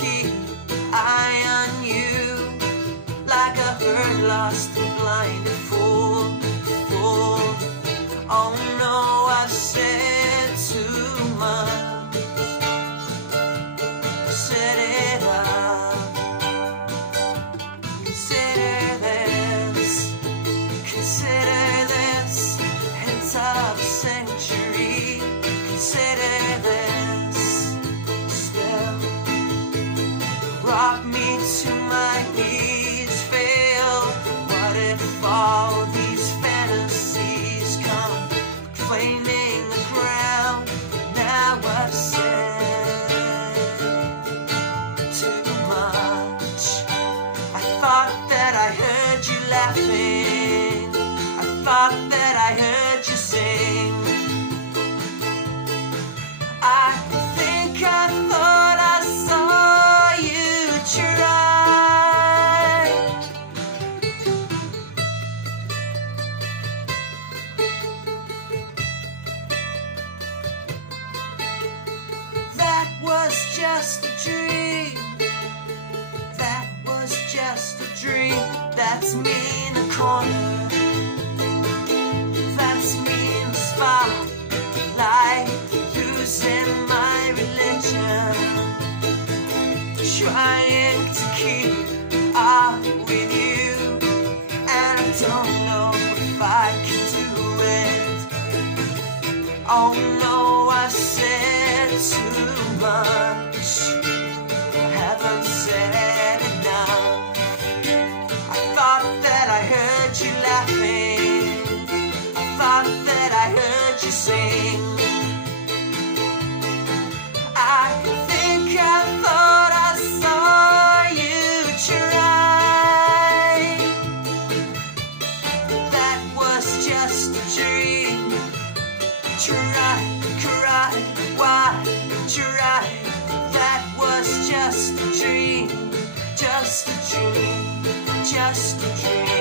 keep eye on you, like a bird lost and blinded fool, fool. Oh no, I've said too much, set it up. Consider this, hint of a century. Consider this, still. Rock me to my knees, fail. What if all these fantasies come claiming the ground? Now I've said too much. I thought that I heard you laughing, I thought that I heard you sing. I think I thought I saw you try. That was just a dream, that was just a dream. That's me in the corner, that's me in the spotlight, losing my religion, trying to keep up with you, and I don't know if I can do it. Oh no, I've said too much, haven't said enough. I thought that I heard you laughing, I thought that I heard you sing. I think I thought I saw you try. That was just a dream. Try, cry, why try? That was just a dream, just a dream, just a dream.